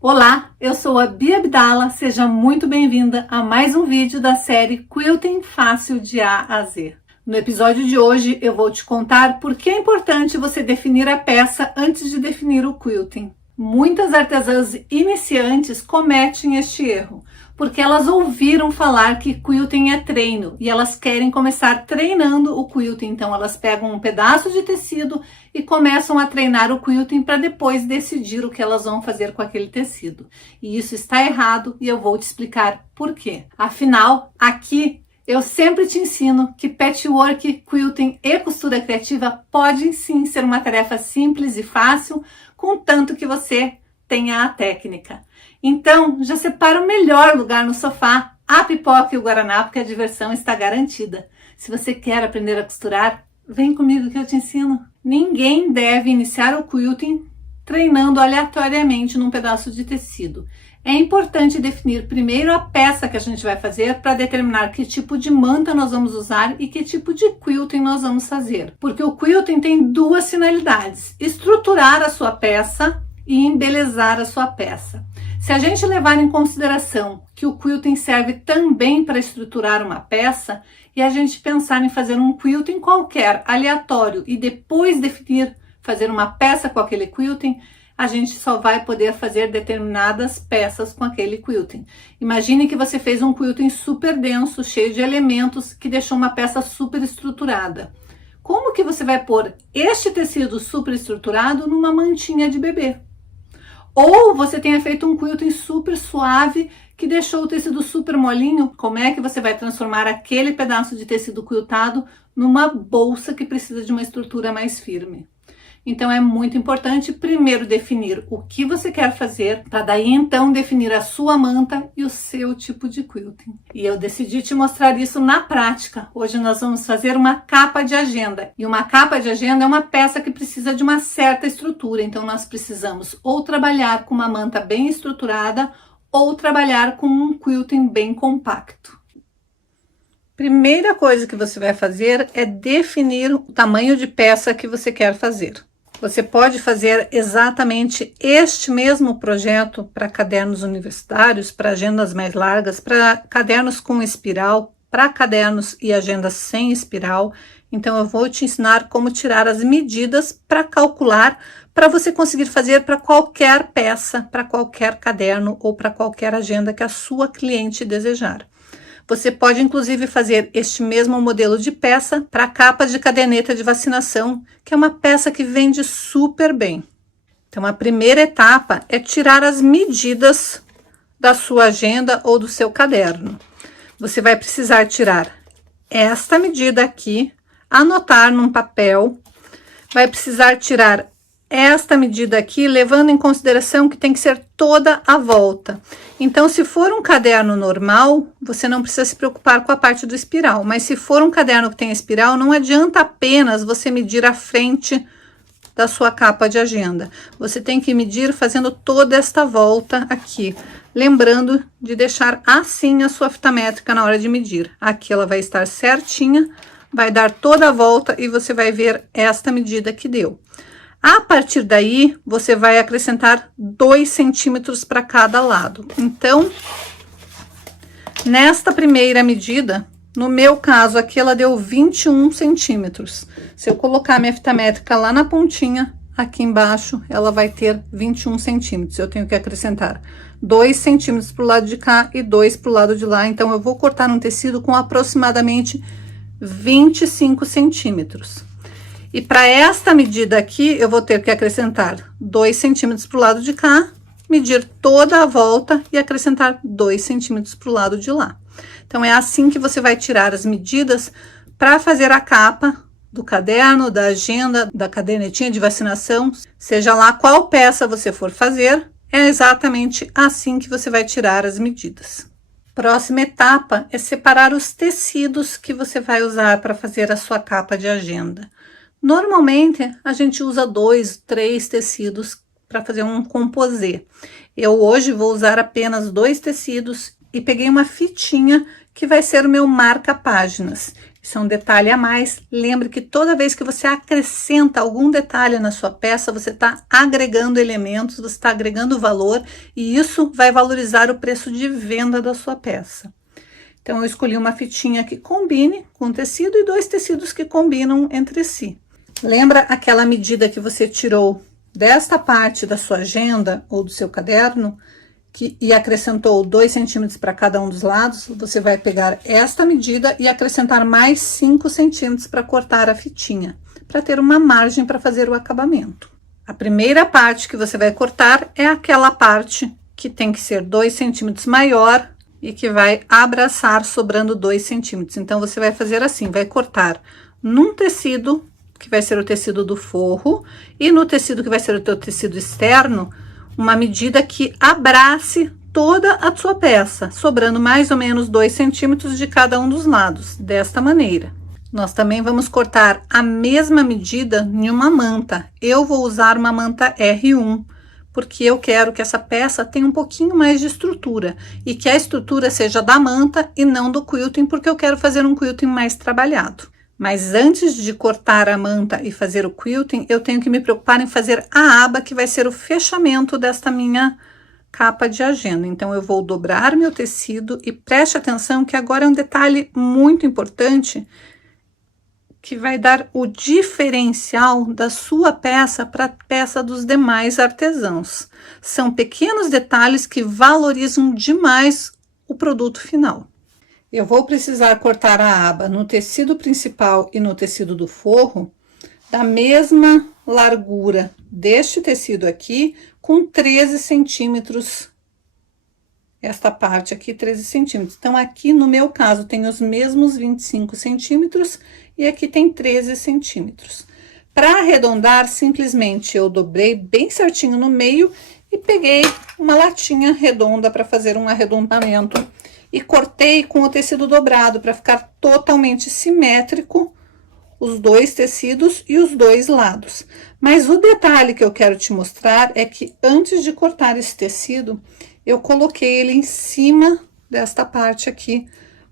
Olá, eu sou a Bia Abdala, seja muito bem-vinda a mais um vídeo da série Quilting Fácil de A a Z. No episódio de hoje eu vou te contar por que é importante você definir a peça antes de definir o quilting. Muitas artesãs iniciantes cometem este erro, porque elas ouviram falar que quilting é treino e elas querem começar treinando o quilting. Então elas pegam um pedaço de tecido e começam a treinar o quilting para depois decidir o que elas vão fazer com aquele tecido. E isso está errado e eu vou te explicar por quê. Afinal, aqui eu sempre te ensino que patchwork, quilting e costura criativa podem sim ser uma tarefa simples e fácil, contanto que você tenha a técnica. Então, já separa o melhor lugar no sofá, a pipoca e o guaraná, porque a diversão está garantida. Se você quer aprender a costurar, vem comigo que eu te ensino. Ninguém deve iniciar o quilting treinando aleatoriamente num pedaço de tecido. É importante definir primeiro a peça que a gente vai fazer para determinar que tipo de manta nós vamos usar e que tipo de quilting nós vamos fazer. Porque o quilting tem duas finalidades: estruturar a sua peça e embelezar a sua peça. Se a gente levar em consideração que o quilting serve também para estruturar uma peça e a gente pensar em fazer um quilting qualquer, aleatório, e depois definir fazer uma peça com aquele quilting, a gente só vai poder fazer determinadas peças com aquele quilting. Imagine que você fez um quilting super denso, cheio de elementos, que deixou uma peça super estruturada. Como que você vai pôr este tecido super estruturado numa mantinha de bebê? Ou você tenha feito um quilting super suave que deixou o tecido super molinho, como é que você vai transformar aquele pedaço de tecido quiltado numa bolsa que precisa de uma estrutura mais firme? Então é muito importante primeiro definir o que você quer fazer, para daí então definir a sua manta e o seu tipo de quilting. E eu decidi te mostrar isso na prática. Hoje nós vamos fazer uma capa de agenda. E uma capa de agenda é uma peça que precisa de uma certa estrutura. Então nós precisamos ou trabalhar com uma manta bem estruturada ou trabalhar com um quilting bem compacto. Primeira coisa que você vai fazer é definir o tamanho de peça que você quer fazer. Você pode fazer exatamente este mesmo projeto para cadernos universitários, para agendas mais largas, para cadernos com espiral, para cadernos e agendas sem espiral. Então eu vou te ensinar como tirar as medidas para calcular, para você conseguir fazer para qualquer peça, para qualquer caderno ou para qualquer agenda que a sua cliente desejar. Você pode inclusive fazer este mesmo modelo de peça para capas de caderneta de vacinação, que é uma peça que vende super bem. Então a primeira etapa é tirar as medidas da sua agenda ou do seu caderno. Você vai precisar tirar esta medida aqui, anotar num papel, vai precisar tirar esta medida aqui, levando em consideração que tem que ser toda a volta. Então, se for um caderno normal, você não precisa se preocupar com a parte do espiral, mas se for um caderno que tem espiral, não adianta apenas você medir a frente da sua capa de agenda. Você tem que medir fazendo toda esta volta aqui, lembrando de deixar assim a sua fita métrica na hora de medir. Aqui ela vai estar certinha, vai dar toda a volta e você vai ver esta medida que deu. A partir daí, você vai acrescentar 2 centímetros para cada lado. Então, nesta primeira medida, no meu caso aqui, ela deu 21 centímetros. Se eu colocar minha fita métrica lá na pontinha, aqui embaixo, ela vai ter 21 centímetros. Eu tenho que acrescentar 2 centímetros para o lado de cá e 2 para o lado de lá. Então, eu vou cortar um tecido com aproximadamente 25 centímetros. E para esta medida aqui, eu vou ter que acrescentar 2 centímetros para o lado de cá, medir toda a volta e acrescentar 2 centímetros para o lado de lá. Então, é assim que você vai tirar as medidas para fazer a capa do caderno, da agenda, da cadernetinha de vacinação, seja lá qual peça você for fazer, é exatamente assim que você vai tirar as medidas. Próxima etapa é separar os tecidos que você vai usar para fazer a sua capa de agenda. Normalmente, a gente usa 2, 3 tecidos para fazer um composê. Eu hoje vou usar apenas 2 tecidos e peguei uma fitinha que vai ser o meu marca-páginas. Isso é um detalhe a mais. Lembre que toda vez que você acrescenta algum detalhe na sua peça, você está agregando elementos, você está agregando valor e isso vai valorizar o preço de venda da sua peça. Então, eu escolhi uma fitinha que combine com o tecido e 2 tecidos que combinam entre si. Lembra aquela medida que você tirou desta parte da sua agenda ou do seu caderno e acrescentou 2 centímetros para cada um dos lados? Você vai pegar esta medida e acrescentar mais 5 centímetros para cortar a fitinha, para ter uma margem para fazer o acabamento. A primeira parte que você vai cortar é aquela parte que tem que ser 2 centímetros maior e que vai abraçar sobrando 2 centímetros. Então, você vai fazer assim, vai cortar num tecido, que vai ser o tecido do forro, e no tecido que vai ser o teu tecido externo, uma medida que abrace toda a sua peça, sobrando mais ou menos 2 centímetros de cada um dos lados, desta maneira. Nós também vamos cortar a mesma medida em uma manta. Eu vou usar uma manta R1, porque eu quero que essa peça tenha um pouquinho mais de estrutura e que a estrutura seja da manta e não do quilting, porque eu quero fazer um quilting mais trabalhado. Mas antes de cortar a manta e fazer o quilting, eu tenho que me preocupar em fazer a aba que vai ser o fechamento desta minha capa de agenda. Então, eu vou dobrar meu tecido e preste atenção que agora é um detalhe muito importante que vai dar o diferencial da sua peça para a peça dos demais artesãos. São pequenos detalhes que valorizam demais o produto final. Eu vou precisar cortar a aba no tecido principal e no tecido do forro da mesma largura deste tecido aqui, com 13 centímetros. Esta parte aqui, 13 centímetros. Então, aqui no meu caso, tem os mesmos 25 centímetros e aqui tem 13 centímetros. Para arredondar, simplesmente eu dobrei bem certinho no meio e peguei uma latinha redonda para fazer um arredondamento. E cortei com o tecido dobrado para ficar totalmente simétrico os 2 tecidos e os 2 lados. Mas o detalhe que eu quero te mostrar é que antes de cortar esse tecido, eu coloquei ele em cima desta parte aqui,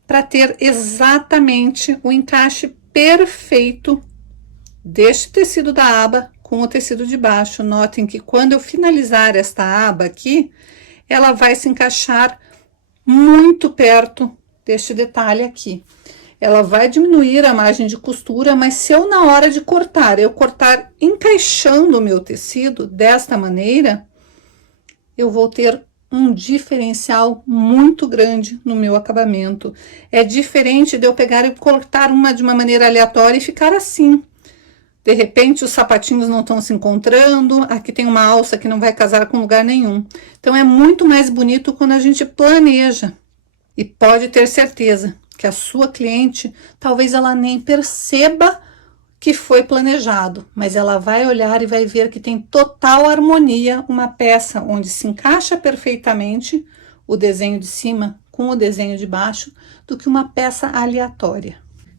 para ter exatamente o encaixe perfeito deste tecido da aba com o tecido de baixo. Notem que quando eu finalizar esta aba aqui, ela vai se encaixar muito perto deste detalhe aqui. Ela vai diminuir a margem de costura, mas se eu na hora de cortar, eu cortar encaixando o meu tecido desta maneira, eu vou ter um diferencial muito grande no meu acabamento. É diferente de eu pegar e cortar de uma maneira aleatória e ficar assim. De repente, os sapatinhos não estão se encontrando, aqui tem uma alça que não vai casar com lugar nenhum. Então, é muito mais bonito quando a gente planeja. E pode ter certeza que a sua cliente, talvez ela nem perceba que foi planejado, mas ela vai olhar e vai ver que tem total harmonia uma peça onde se encaixa perfeitamente o desenho de cima com o desenho de baixo, do que uma peça aleatória.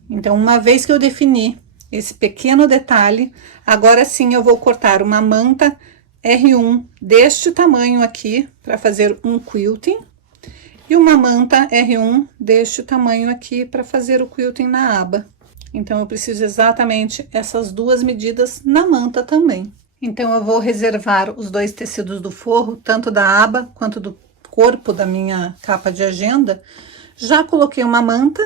Então, uma vez que eu defini esse pequeno detalhe, agora sim eu vou cortar uma manta R1 deste tamanho aqui para fazer um quilting e uma manta R1 deste tamanho aqui para fazer o quilting na aba. Então, eu preciso exatamente essas 2 medidas na manta também. Então, eu vou reservar os 2 tecidos do forro, tanto da aba quanto do corpo da minha capa de agenda. Já coloquei uma manta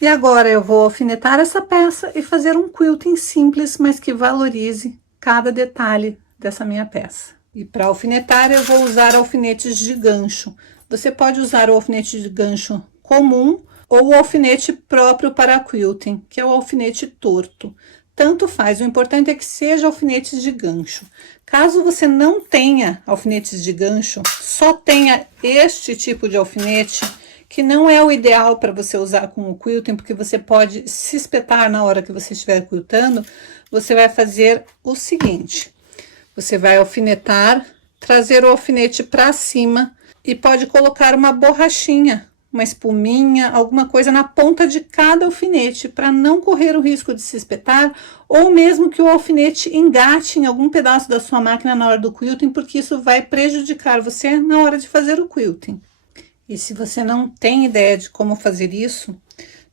e agora eu vou alfinetar essa peça e fazer um quilting simples, mas que valorize cada detalhe dessa minha peça. E para alfinetar, eu vou usar alfinetes de gancho. Você pode usar o alfinete de gancho comum ou o alfinete próprio para quilting, que é o alfinete torto. Tanto faz, o importante é que seja alfinetes de gancho. Caso você não tenha alfinetes de gancho, só tenha este tipo de alfinete, que não é o ideal para você usar com o quilting, porque você pode se espetar na hora que você estiver quiltando, você vai fazer o seguinte: você vai alfinetar, trazer o alfinete para cima e pode colocar uma borrachinha, uma espuminha, alguma coisa na ponta de cada alfinete, para não correr o risco de se espetar, ou mesmo que o alfinete engate em algum pedaço da sua máquina na hora do quilting, porque isso vai prejudicar você na hora de fazer o quilting. E se você não tem ideia de como fazer isso,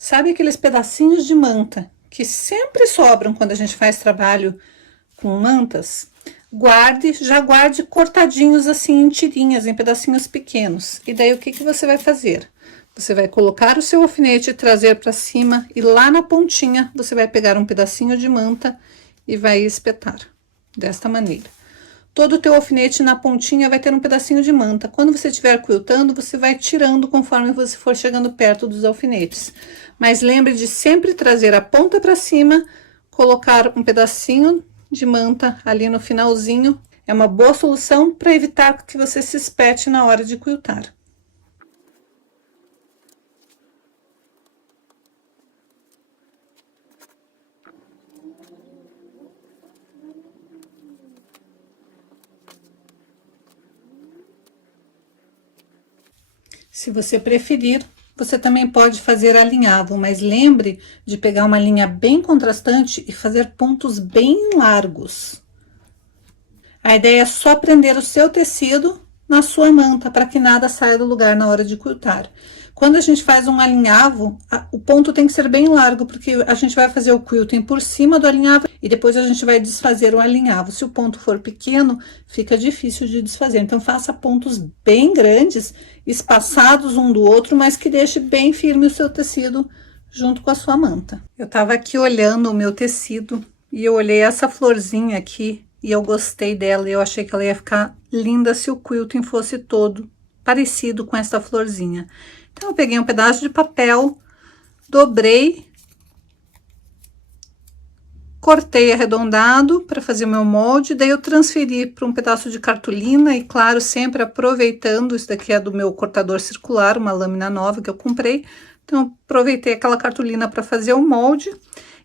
Sabe aqueles pedacinhos de manta que sempre sobram quando a gente faz trabalho com mantas? Já guarde cortadinhos assim em tirinhas, em pedacinhos pequenos. E daí o que que você vai fazer? Você vai colocar o seu alfinete e trazer para cima e lá na pontinha você vai pegar um pedacinho de manta e vai espetar desta maneira. Todo o teu alfinete na pontinha vai ter um pedacinho de manta. Quando você estiver quiltando, você vai tirando conforme você for chegando perto dos alfinetes. Mas lembre de sempre trazer a ponta para cima, colocar um pedacinho de manta ali no finalzinho. É uma boa solução para evitar que você se espete na hora de quiltar. Se você preferir, você também pode fazer alinhavo, mas lembre de pegar uma linha bem contrastante e fazer pontos bem largos. A ideia é só prender o seu tecido na sua manta para que nada saia do lugar na hora de quiltar. Quando a gente faz um alinhavo, o ponto tem que ser bem largo, porque a gente vai fazer o quilting por cima do alinhavo e depois a gente vai desfazer o alinhavo. Se o ponto for pequeno, fica difícil de desfazer. Então, faça pontos bem grandes, espaçados um do outro, mas que deixe bem firme o seu tecido junto com a sua manta. Eu tava aqui olhando o meu tecido e eu olhei essa florzinha aqui e eu gostei dela. Eu achei que ela ia ficar linda se o quilting fosse todo parecido com essa florzinha. Então, eu peguei um pedaço de papel, dobrei, cortei arredondado para fazer o meu molde, daí eu transferi para um pedaço de cartolina e, claro, sempre aproveitando, isso daqui é do meu cortador circular, uma lâmina nova que eu comprei, então aproveitei aquela cartolina para fazer o molde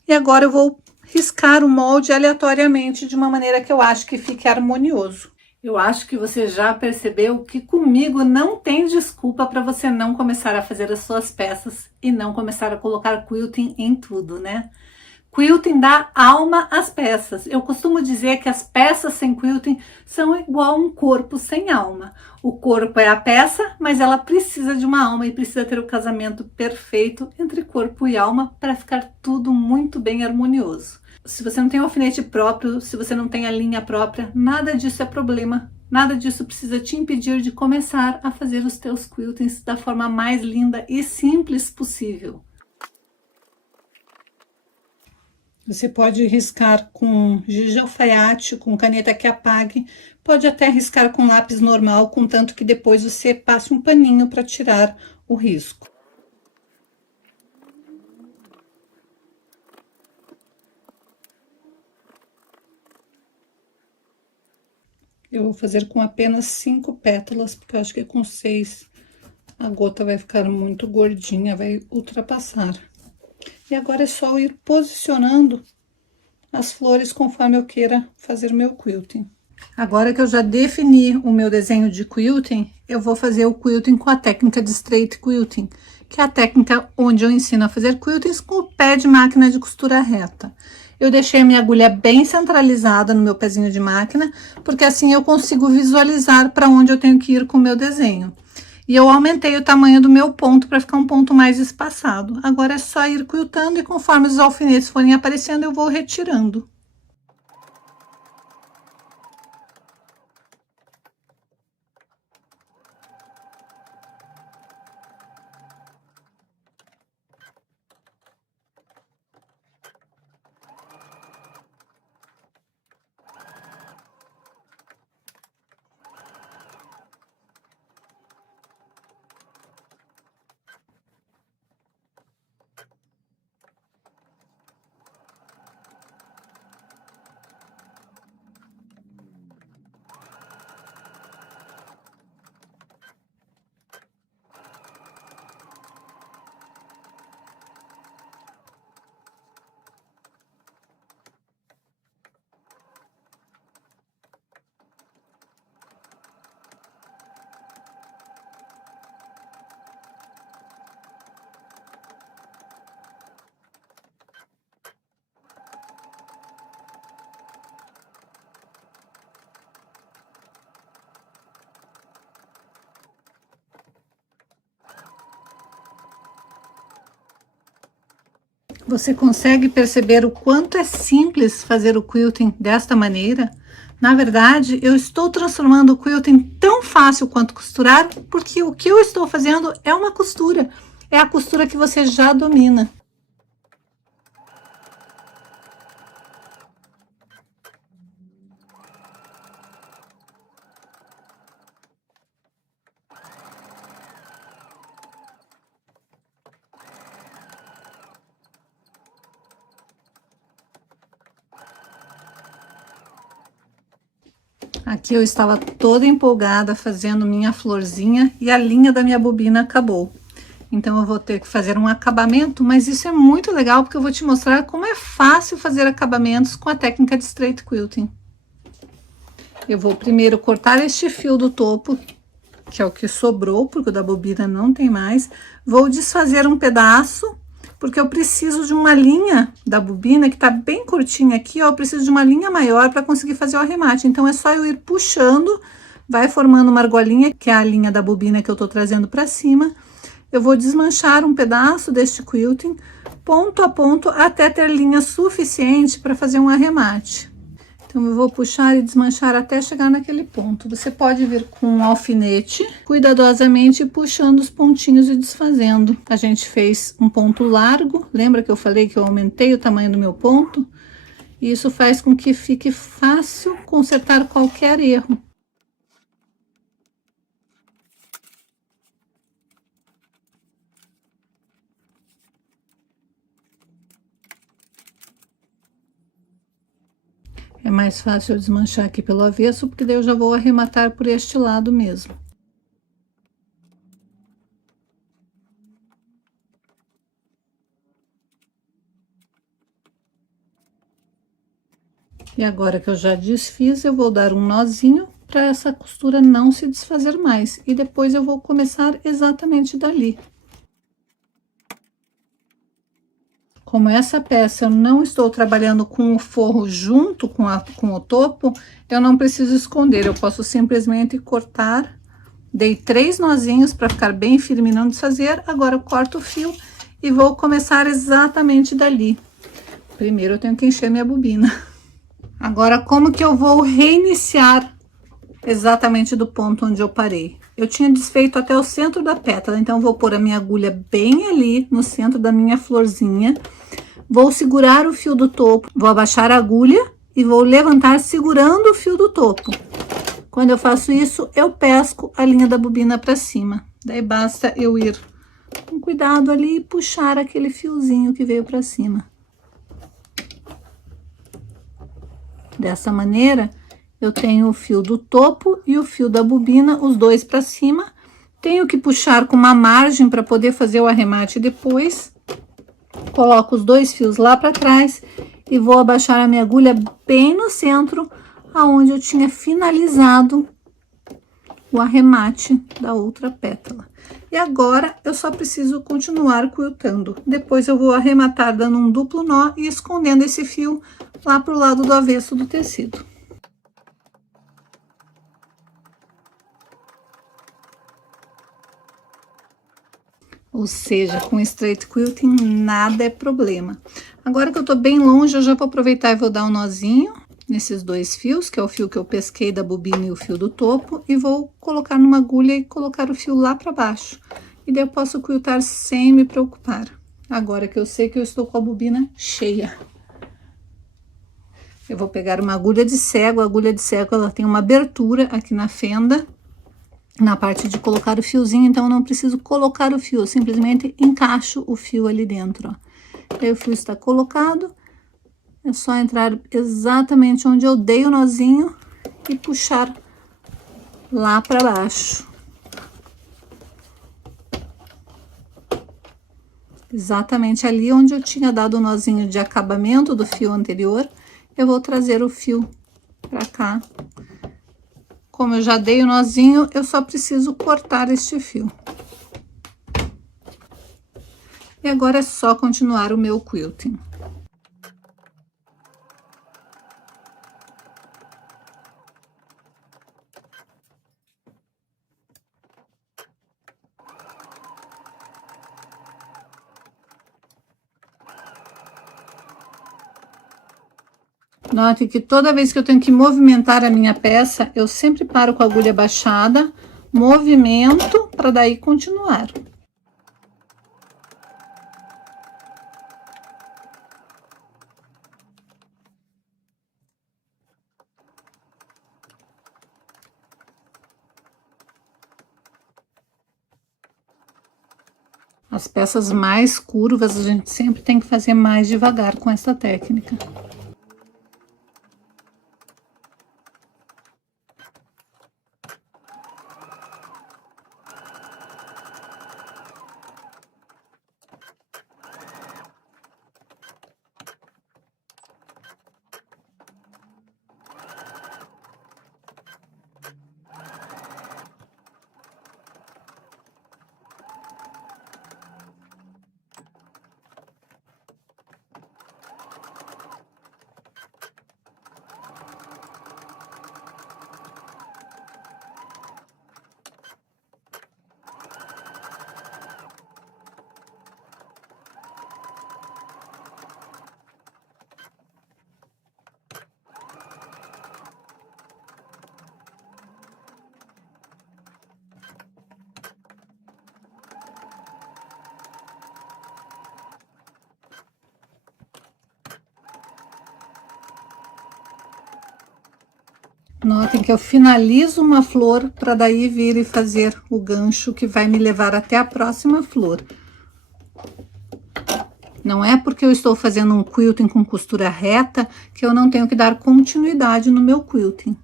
e agora eu vou riscar o molde aleatoriamente de uma maneira que eu acho que fique harmonioso. Eu acho que você já percebeu que comigo não tem desculpa para você não começar a fazer as suas peças e não começar a colocar quilting em tudo, né? Quilting dá alma às peças. Eu costumo dizer que as peças sem quilting são igual um corpo sem alma. O corpo é a peça, mas ela precisa de uma alma e precisa ter o casamento perfeito entre corpo e alma para ficar tudo muito bem harmonioso. Se você não tem um alfinete próprio, se você não tem a linha própria, nada disso é problema. Nada disso precisa te impedir de começar a fazer os teus quiltings da forma mais linda e simples possível. Você pode riscar com giz de alfaiate, com caneta que apague, pode até riscar com lápis normal, contanto que depois você passe um paninho para tirar o risco. Eu vou fazer com apenas 5 pétalas, porque eu acho que com 6 a gota vai ficar muito gordinha, vai ultrapassar. E agora é só ir posicionando as flores conforme eu queira fazer meu quilting. Agora que eu já defini o meu desenho de quilting, eu vou fazer o quilting com a técnica de straight quilting, que é a técnica onde eu ensino a fazer quiltings com o pé de máquina de costura reta. Eu deixei minha agulha bem centralizada no meu pezinho de máquina, porque assim eu consigo visualizar para onde eu tenho que ir com o meu desenho. E eu aumentei o tamanho do meu ponto para ficar um ponto mais espaçado. Agora é só ir quiltando e conforme os alfinetes forem aparecendo, eu vou retirando. Você consegue perceber o quanto é simples fazer o quilting desta maneira? Na verdade, eu estou transformando o quilting tão fácil quanto costurar, porque o que eu estou fazendo é uma costura. É a costura que você já domina. Aqui eu estava toda empolgada fazendo minha florzinha e a linha da minha bobina acabou. Então eu vou ter que fazer um acabamento, mas isso é muito legal porque eu vou te mostrar como é fácil fazer acabamentos com a técnica de straight quilting. Eu vou primeiro cortar este fio do topo, que é o que sobrou, porque o da bobina não tem mais. Vou desfazer um pedaço, porque eu preciso de uma linha da bobina que tá bem curtinha aqui, ó. Eu preciso de uma linha maior para conseguir fazer o arremate. Então é só eu ir puxando, vai formando uma argolinha, que é a linha da bobina que eu tô trazendo para cima. Eu vou desmanchar um pedaço deste quilting, ponto a ponto, até ter linha suficiente para fazer um arremate. Então, eu vou puxar e desmanchar até chegar naquele ponto. Você pode vir com um alfinete, cuidadosamente puxando os pontinhos e desfazendo. A gente fez um ponto largo, lembra que eu falei que eu aumentei o tamanho do meu ponto? Isso faz com que fique fácil consertar qualquer erro. É mais fácil eu desmanchar aqui pelo avesso, porque daí eu já vou arrematar por este lado mesmo. E agora que eu já desfiz, eu vou dar um nozinho para essa costura não se desfazer mais. E depois eu vou começar exatamente dali. Como essa peça eu não estou trabalhando com o forro junto com o topo, eu não preciso esconder, eu posso simplesmente cortar. Dei 3 nozinhos para ficar bem firme e não desfazer. Agora eu corto o fio e vou começar exatamente dali. Primeiro eu tenho que encher minha bobina. Agora, como que eu vou reiniciar exatamente do ponto onde eu parei? Eu tinha desfeito até o centro da pétala, então vou pôr a minha agulha bem ali no centro da minha florzinha. Vou segurar o fio do topo, vou abaixar a agulha e vou levantar segurando o fio do topo. Quando eu faço isso, eu pesco a linha da bobina para cima. Daí basta eu ir com cuidado ali e puxar aquele fiozinho que veio para cima. Dessa maneira, eu tenho o fio do topo e o fio da bobina, os dois para cima. Tenho que puxar com uma margem para poder fazer o arremate depois. Coloco os dois fios lá para trás e vou abaixar a minha agulha bem no centro, aonde eu tinha finalizado o arremate da outra pétala. E agora eu só preciso continuar quiltando. Depois eu vou arrematar dando um duplo nó e escondendo esse fio lá pro lado do avesso do tecido. Ou seja, com straight quilting nada é problema. Agora que eu tô bem longe, eu já vou aproveitar e vou dar um nozinho nesses dois fios, que é o fio que eu pesquei da bobina e o fio do topo, e vou colocar numa agulha e colocar o fio lá para baixo. E daí eu posso quiltar sem me preocupar. Agora que eu sei que eu estou com a bobina cheia. Eu vou pegar uma agulha de cego. A agulha de cego, ela tem uma abertura aqui na fenda, na parte de colocar o fiozinho, então eu não preciso colocar o fio, eu simplesmente encaixo o fio ali dentro, ó. Aí o fio está colocado, é só entrar exatamente onde eu dei o nozinho e puxar lá para baixo. Exatamente ali onde eu tinha dado o nozinho de acabamento do fio anterior, eu vou trazer o fio para cá. Como eu já dei o nozinho, eu só preciso cortar este fio. E agora é só continuar o meu quilting. Note que toda vez que eu tenho que movimentar a minha peça, eu sempre paro com a agulha baixada, movimento, para daí continuar. As peças mais curvas, a gente sempre tem que fazer mais devagar com essa técnica. Notem que eu finalizo uma flor para daí vir e fazer o gancho que vai me levar até a próxima flor. Não é porque eu estou fazendo um quilting com costura reta que eu não tenho que dar continuidade no meu quilting.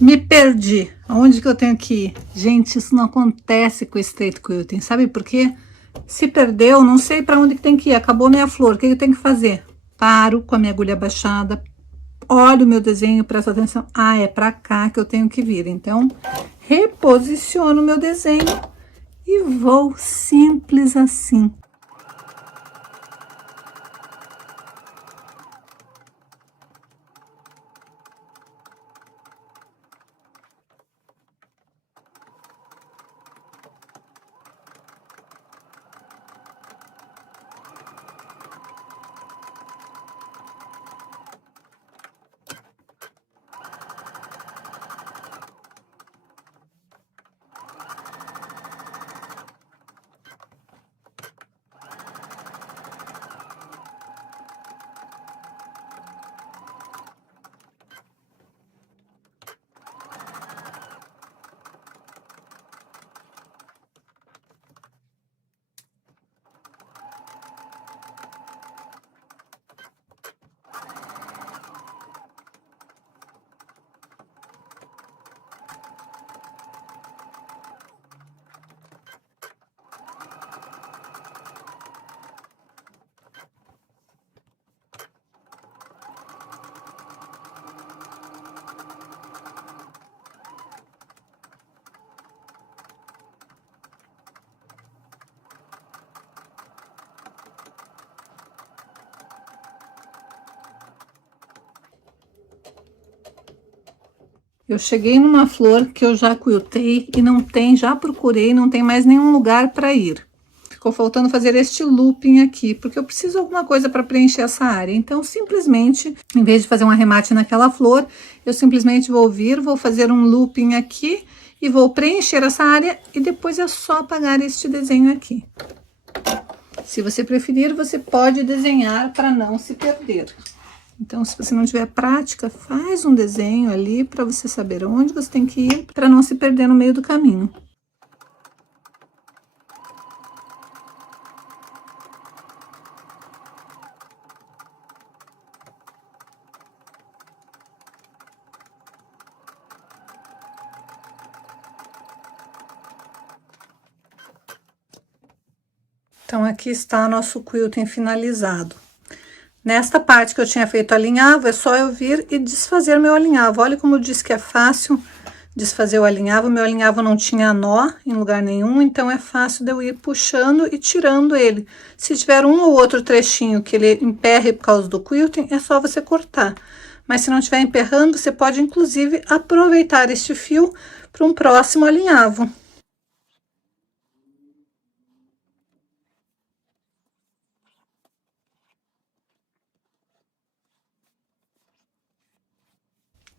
Me perdi. Aonde que eu tenho que ir? Gente, isso não acontece com straight quilting. Sabe por quê? Se perdeu, não sei para onde que tem que ir. Acabou minha flor. O que eu tenho que fazer? Paro com a minha agulha baixada. Olho o meu desenho, presto atenção. Ah, é para cá que eu tenho que vir. Então, reposiciono o meu desenho e vou simples assim. Eu cheguei numa flor que eu já quiltei e não tem, já procurei, não tem mais nenhum lugar para ir. Ficou faltando fazer este looping aqui, porque eu preciso de alguma coisa para preencher essa área. Então, simplesmente, em vez de fazer um arremate naquela flor, eu simplesmente vou vir, vou fazer um looping aqui e vou preencher essa área e depois é só apagar este desenho aqui. Se você preferir, você pode desenhar para não se perder. Então, se você não tiver prática, faz um desenho ali para você saber onde você tem que ir para não se perder no meio do caminho. Então, aqui está nosso quilting finalizado. Nesta parte que eu tinha feito alinhavo, é só eu vir e desfazer meu alinhavo. Olha como eu disse que é fácil desfazer o alinhavo. Meu alinhavo não tinha nó em lugar nenhum, então é fácil de eu ir puxando e tirando ele. Se tiver um ou outro trechinho que ele emperre por causa do quilting, é só você cortar. Mas se não estiver emperrando, você pode inclusive aproveitar este fio para um próximo alinhavo.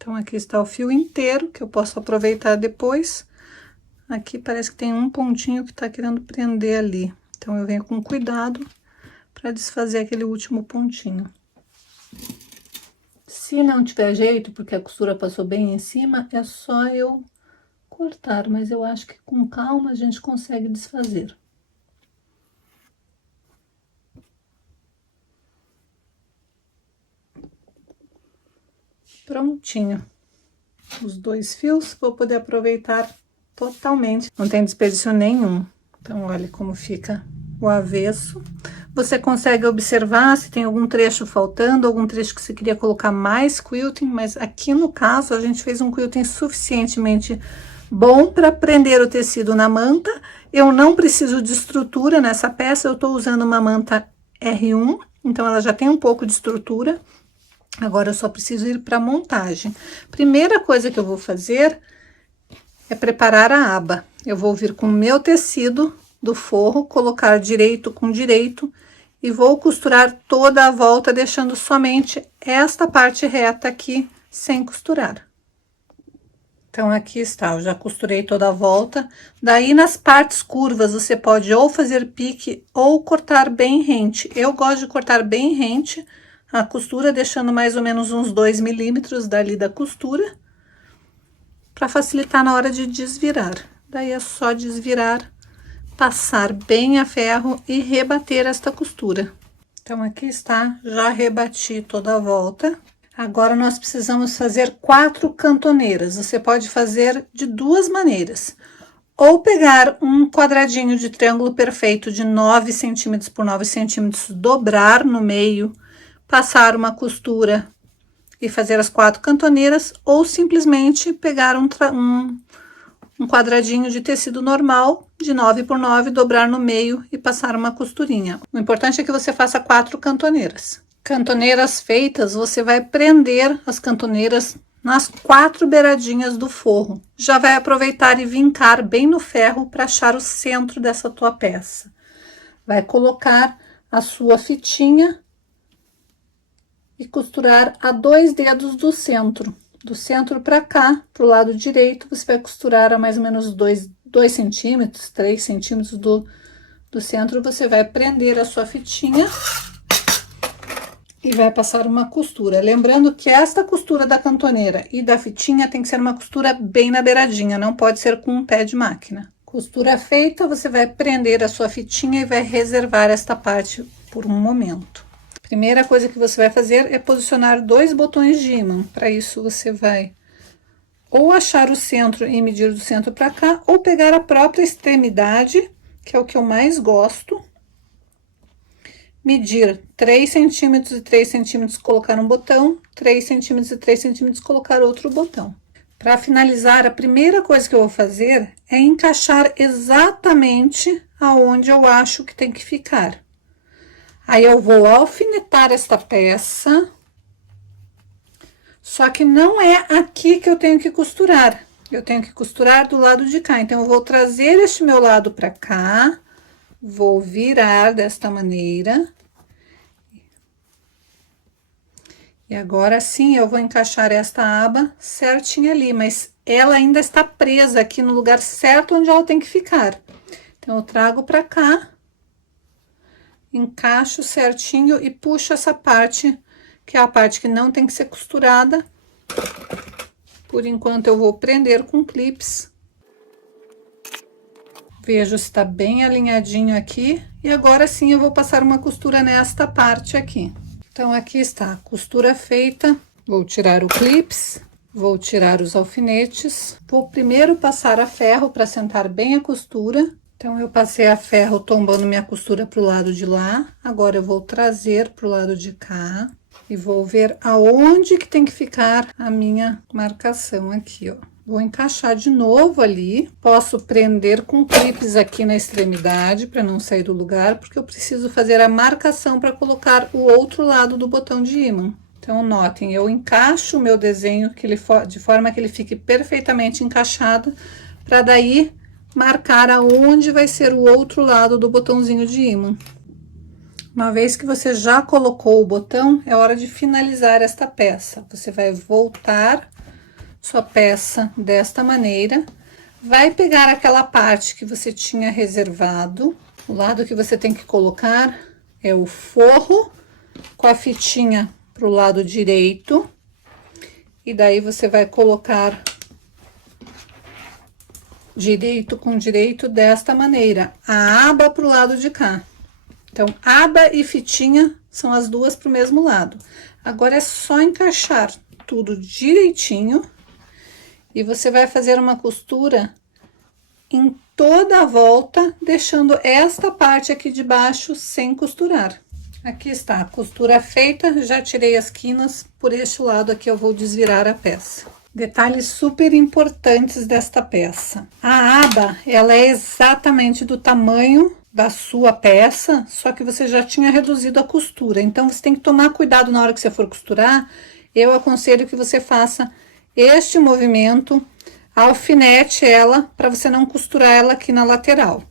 Então, aqui está o fio inteiro, que eu posso aproveitar depois. Aqui parece que tem um pontinho que tá querendo prender ali. Então, eu venho com cuidado para desfazer aquele último pontinho. Se não tiver jeito, porque a costura passou bem em cima, é só eu cortar. Mas eu acho que com calma a gente consegue desfazer. Prontinho. Os dois fios, vou poder aproveitar totalmente. Não tem desperdício nenhum. Então, olha como fica o avesso. Você consegue observar se tem algum trecho faltando, algum trecho que você queria colocar mais quilting, mas aqui no caso a gente fez um quilting suficientemente bom para prender o tecido na manta. Eu não preciso de estrutura nessa peça, eu tô usando uma manta R1, então ela já tem um pouco de estrutura. Agora eu só preciso ir para a montagem. Primeira coisa que eu vou fazer é preparar a aba. Eu vou vir com o meu tecido do forro, colocar direito com direito e vou costurar toda a volta, deixando somente esta parte reta aqui sem costurar. Então, aqui está, eu já costurei toda a volta. Daí, nas partes curvas, você pode ou fazer pique ou cortar bem rente. Eu gosto de cortar bem rente a costura, deixando mais ou menos uns 2 milímetros dali da costura, para facilitar na hora de desvirar. Daí é só desvirar, passar bem a ferro e rebater esta costura. Então, aqui está, já rebati toda a volta. Agora, nós precisamos fazer 4 cantoneiras. Você pode fazer de duas maneiras. Ou pegar um quadradinho de triângulo perfeito de 9 centímetros por 9 centímetros, dobrar no meio, passar uma costura e fazer as 4 cantoneiras, ou simplesmente pegar um quadradinho de tecido normal de 9 por 9, dobrar no meio e passar uma costurinha. O importante é que você faça 4 cantoneiras. Cantoneiras feitas, você vai prender as cantoneiras nas 4 beiradinhas do forro. Já vai aproveitar e vincar bem no ferro para achar o centro dessa tua peça. Vai colocar a sua fitinha e costurar a 2 dedos do centro. Do centro para cá, pro lado direito, você vai costurar a mais ou menos 2 centímetros, 3 centímetros do centro. Você vai prender a sua fitinha e vai passar uma costura. Lembrando que esta costura da cantoneira e da fitinha tem que ser uma costura bem na beiradinha, não pode ser com um pé de máquina. Costura feita, você vai prender a sua fitinha e vai reservar esta parte por um momento. Primeira coisa que você vai fazer é posicionar 2 botões de ímã. Para isso, você vai ou achar o centro e medir do centro para cá, ou pegar a própria extremidade, que é o que eu mais gosto. Medir 3 centímetros e 3 centímetros, colocar um botão, 3 centímetros e 3 centímetros, colocar outro botão. Para finalizar, a primeira coisa que eu vou fazer é encaixar exatamente aonde eu acho que tem que ficar. Aí, eu vou alfinetar esta peça, Só que não é aqui que eu tenho que costurar. Eu tenho que costurar do lado de cá. Então, eu vou trazer este meu lado pra cá. Vou virar desta maneira. E agora sim, eu vou encaixar esta aba certinha ali, mas ela ainda está presa aqui no lugar certo onde ela tem que ficar. Então, eu trago pra cá, encaixo certinho e puxo essa parte, que é a parte que não tem que ser costurada. Por enquanto, eu vou prender com clips. Vejo se tá bem alinhadinho aqui. E agora sim, eu vou passar uma costura nesta parte aqui. Então, aqui está a costura feita. Vou tirar o clips, vou tirar os alfinetes. Vou primeiro passar a ferro para sentar bem a costura. Então, eu passei a ferro tombando minha costura pro lado de lá. Agora, eu vou trazer pro lado de cá. E vou ver aonde que tem que ficar a minha marcação aqui, ó. Vou encaixar de novo ali. Posso prender com clips aqui na extremidade para não sair do lugar, porque eu preciso fazer a marcação para colocar o outro lado do botão de ímã. Então, notem, eu encaixo o meu desenho de forma que ele fique perfeitamente encaixado, para daí marcar aonde vai ser o outro lado do botãozinho de ímã. Uma vez que você já colocou o botão, é hora de finalizar esta peça. Você vai voltar sua peça desta maneira, vai pegar aquela parte que você tinha reservado. O lado que você tem que colocar é o forro, com a fitinha pro lado direito. E daí você vai colocar direito com direito desta maneira, a aba pro lado de cá. Então, aba e fitinha são as duas pro mesmo lado. Agora, é só encaixar tudo direitinho. E você vai fazer uma costura em toda a volta, deixando esta parte aqui de baixo sem costurar. Aqui está a costura feita, já tirei as quinas, por este lado aqui eu vou desvirar a peça. Detalhes super importantes desta peça. A aba, ela é exatamente do tamanho da sua peça, só que você já tinha reduzido a costura. Então, você tem que tomar cuidado na hora que você for costurar. Eu aconselho que você faça este movimento, alfinete ela, para você não costurar ela aqui na lateral.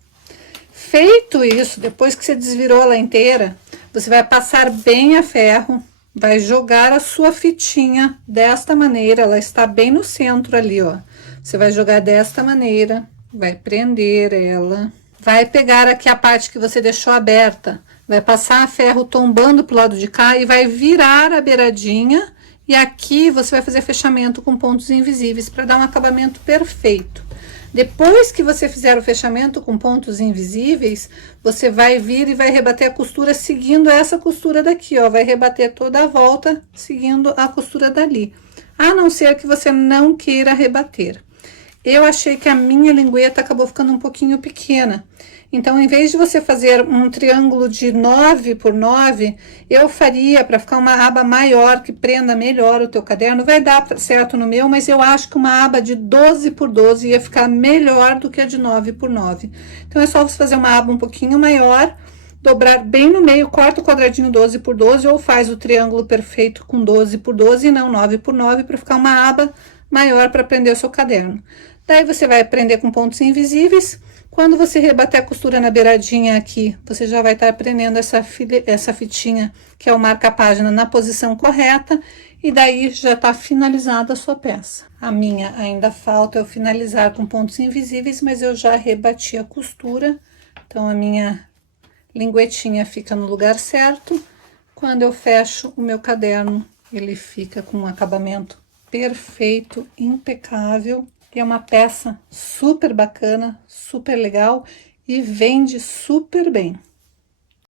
Feito isso, depois que você desvirou ela inteira, você vai passar bem a ferro, vai jogar a sua fitinha desta maneira, ela está bem no centro ali, ó. Você vai jogar desta maneira, vai prender ela, vai pegar aqui a parte que você deixou aberta, vai passar a ferro tombando pro lado de cá e vai virar a beiradinha. E aqui você vai fazer fechamento com pontos invisíveis para dar um acabamento perfeito. Depois que você fizer o fechamento com pontos invisíveis, você vai vir e vai rebater a costura seguindo essa costura daqui, ó. Vai rebater toda a volta seguindo a costura dali. A não ser que você não queira rebater. Eu achei que a minha lingueta acabou ficando um pouquinho pequena. Então, em vez de você fazer um triângulo de 9 por 9, eu faria para ficar uma aba maior, que prenda melhor o teu caderno. Vai dar certo no meu, mas eu acho que uma aba de 12 por 12 ia ficar melhor do que a de 9 por 9. Então, é só você fazer uma aba um pouquinho maior, dobrar bem no meio, corta o quadradinho 12 por 12, ou faz o triângulo perfeito com 12 por 12 e não 9 por 9, para ficar uma aba maior para prender o seu caderno. Daí, você vai prender com pontos invisíveis. Quando você rebater a costura na beiradinha aqui, você já vai estar prendendo essa fitinha, que é o marca-página, na posição correta, e daí já tá finalizada a sua peça. A minha ainda falta eu finalizar com pontos invisíveis, mas eu já rebati a costura, então a minha linguetinha fica no lugar certo. Quando eu fecho o meu caderno, ele fica com um acabamento perfeito, impecável. E é uma peça super bacana, super legal e vende super bem.